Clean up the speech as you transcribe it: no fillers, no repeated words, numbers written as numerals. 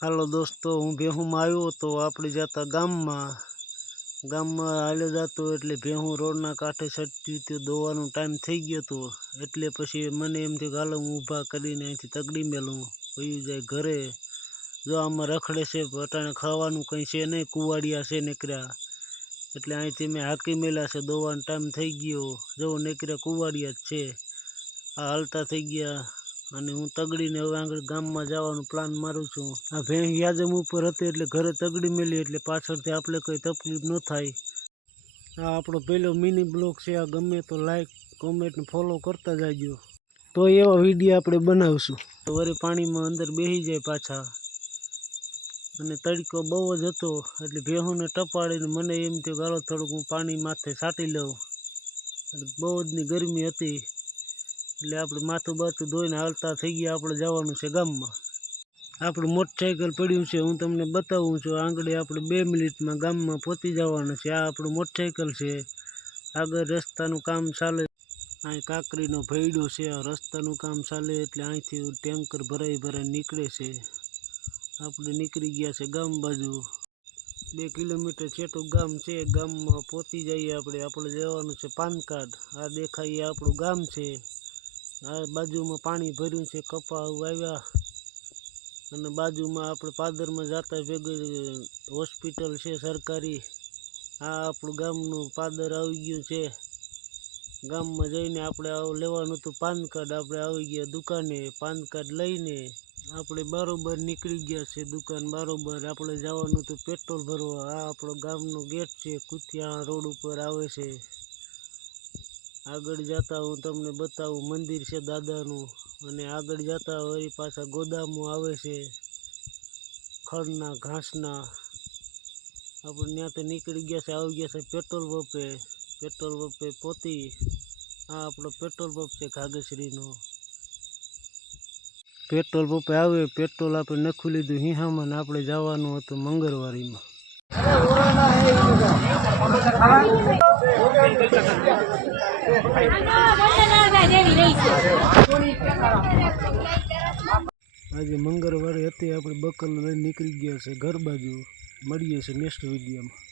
હાલો દોસ્તો, હું ભેહુંમાં આવ્યો તો આપણે જતા ગામમાં હાલ્યો જતો એટલે ભેહું રોડના કાંઠે સટતી તો દોવાનો ટાઈમ થઈ ગયો હતો. એટલે પછી મને એમ થયું કે હાલો હું ઊભા કરીને અહીંથી તગડી મેલું વયું જાય ઘરે. જો આમાં રખડે છે, અટાણે ખાવાનું કંઈ છે નહીં, કુવાડિયા છે નીકળ્યા. એટલે અહીંથી મેં હાકી મેલ્યા છે, દોવાનો ટાઈમ થઈ ગયો. જો નીકળ્યા કુવાડિયા જ છે. આ હાલતા થઈ ગયા અને હું તગડીને હવે આગળ ગામમાં જવાનું પ્લાન મારું છું. આ ભેંસ યાજમ ઉપર હતી એટલે ઘરે તગડી મેલી એટલે પાછળથી આપણે કોઈ તકલીફ ન થાય. આ આપણો પહેલો મિની બ્લોગ છે. આ ગમે તો લાઈક કોમેન્ટ ફોલો કરતા જાજો. તો એવા વિડીયો આપણે બનાવશું. તો વળી પાણીમાં અંદર બેસી જાય પાછા. અને તડકો બહુ જ હતો એટલે ભેહુંને ટપાડીને મને એમ થયું ગાલો થોડુંક હું પાણી માથે છાંટી લઉં. બહુ જની ગરમી હતી એટલે આપણે માથું બાથું ધોઈને હાલતા થઈ ગયા. આપણે જવાનું છે ગામમાં. આપણું મોટરસાઇકલ પડ્યું છે, હું તમને બતાવું છું. આંગળે આપણે 2 મિનિટમાં ગામમાં પહોંચી જવાનું છે. આ આપણું મોટરસાઇકલ છે. આગળ રસ્તાનું કામ ચાલે. અહીં કાંકરીનો ભયડો છે. આ રસ્તાનું કામ ચાલે એટલે અહીંથી ટેન્કર ભરાઈ નીકળે છે. આપણે નીકળી ગયા છે ગામ બાજુ. 2 કિલોમીટર છેટું ગામ છે. ગામમાં પહોંચી જઈએ આપણે જવાનું છે પાનકાડ. આ દેખાય આપણું ગામ છે. આ બાજુમાં પાણી ભર્યું છે, કપા આવ્યા અને બાજુમાં આપણે પાદરમાં જતા ભેગું હોસ્પિટલ છે સરકારી. આ આપણું ગામનું પાદર આવી ગયું છે. ગામમાં જઈને આપણે લેવાનું હતું પાન કાર્ડ. આપણે આવી ગયા દુકાને. પાન કાર્ડ લઈને આપણે બરોબર નીકળી ગયા છે દુકાન બરોબર. આપણે જવાનું હતું પેટ્રોલ ભરવા. આ આપણો ગામનો ગેટ છે, કુતિયા રોડ ઉપર આવે છે. આગળ જતા હું તમને બતાવું, મંદિર છે દાદાનું. અને આગળ જતા વળી પાછા ગોદામો આવે છે ખડના ઘાસના. આપણે ત્યાંથી નીકળી ગયા છે, આવી ગયા છે પેટ્રોલ પંપે. પેટ્રોલ પંપે પહોંચી. આ આપણો પેટ્રોલ પંપ છે ઘાગસરીનો. પેટ્રોલ પંપે આવે પેટ્રોલ આપણે નખી લીધું હિહામાં. આપણે જવાનું હતું મંગળવારીમાં. આજે મંગળવારે હતી. આપણે બકલ લઈને નીકળી ગયા છે ઘર બાજુ. મળીએ છીએ નેક્સ્ટ વિડીયોમાં.